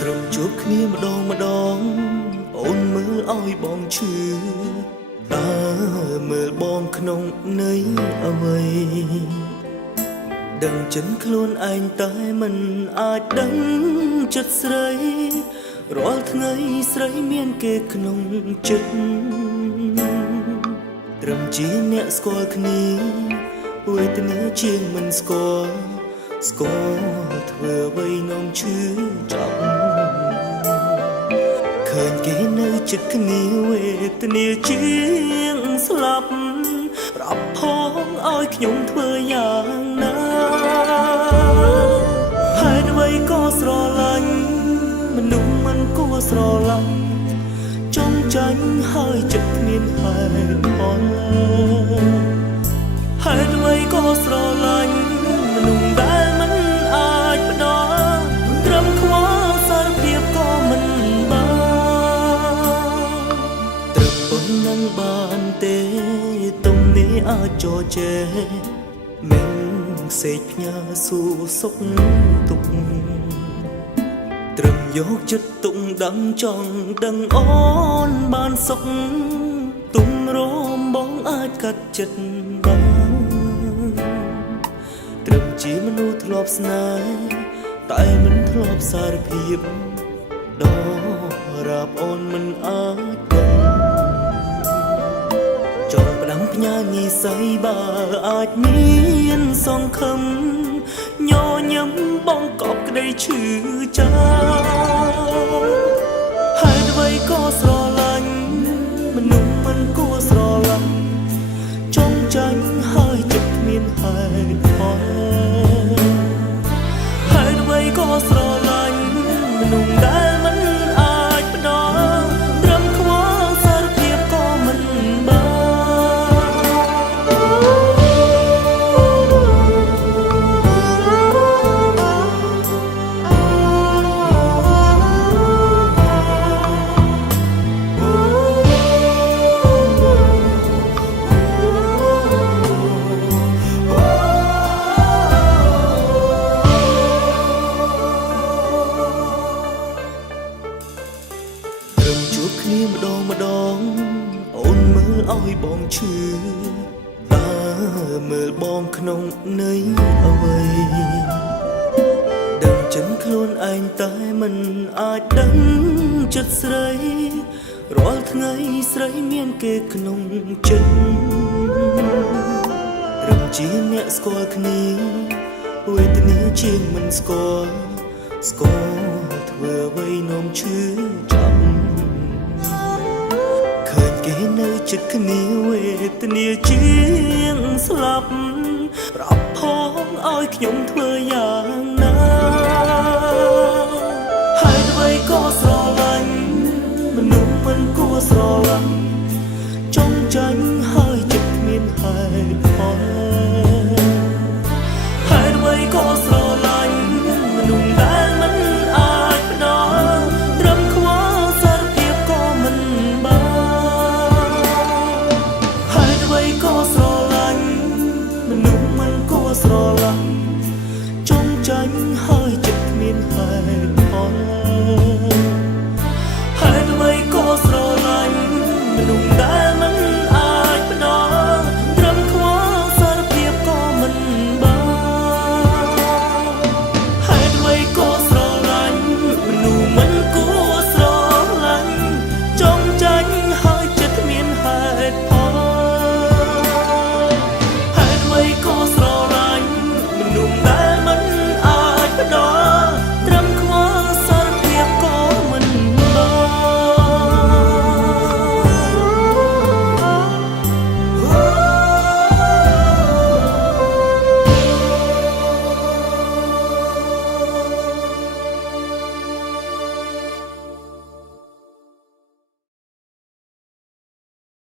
ត្រឹមជួបគ្នាម្ដងអូនមើលឲ្យបងឈឺតើមើលបងក្នុងន័យអ្វីដឹងចិនខ្លួនឯងតែមិនអាចដឹងចិត្តស្រីរាល់ថ្ងៃស្រីមានគេក្នុងចិត្តត្រឹមជាអ្នកស្គាល់គ្នាវេទនាជាងមិនស្គាល់ធ្វើអ្វីនំឈឺចាប់ឃើញគេនៅចិត្តគ្នាវេទនាជាងស្លាប់ប្រាប់ផងឲ្យខ្ញុំធ្វើយ៉ាងណាហេតុអ្វីក៏ស្រឡាញ់មនុស្សមិនគួរស្រឡាញ់ចង់ចាញ់ហើយចិត្តគ្មានហេតុផលហេតុអ្វីក៏ស្រឡាញ់មនុស្សដែលមិនអាចផ្ដល់ត្រឹមខ្វល់សារភាពក៏មិនបានត្រឹមប៉ុណ្ណឹងបានទេទំនេរអាចចោជែមិនសេកផ្ញើសួរសុខទុក្ខត្រឹមយកចិត្តទុកដឹងចង់ដឹងអូនបានសុខទុំរមបងអាចកាត់ចិត្តបានត្រឹមជាមនុស្សធ្លាប់ស្នេហ៍តែមិនធ្លាប់សារភាពដល់រាប់អូនមិនអាចចង់ផ្ដាំផ្ញើនិស័យបើអាចមានសង្ឃឹមញញឹមបងកប់ក្តីឈឺចាំហេតុអ្វីក៏ស្រឡាញ់មនុស្សមិនគួរស្រឡាញ់ចង់ចាញ់ហើយចិត្តគ្មានហេតុផលហេតុអ្វីក៏ស្រឡាញ់មនុស្សដែលមិនអាចផ្ដល់ត្រឹមខ្វល់សារភាពក៏មិនបានជួបគ្នាម្ដងអូនមើលឲ្យបងឈឺតើមើលបងក្នុងន័យអ្វីដឹងចិនខ្លួនឯងតែមិនអាចដឹងចិត្តស្រីរាល់ថ្ងៃស្រីមានគេក្នុងចិត្តត្រឹមជាអ្នកស្គាល់គ្នាវេទនាជាងមិនស្គាល់ធ្វើអ្វីនំឈឺចាប់គេនៅចិត្តគ្នាវេទនាជាងស្លាប់ប្រាប់ផងឲ្យខ្ញុំធ្វើយ៉ាងណាហេតុអ្វីក៏ស្រឡាញ់មនុស្សមិនគួរស្រឡាញ់ចង់ចាញ់ហើយចិត្តគ្មានហេតុ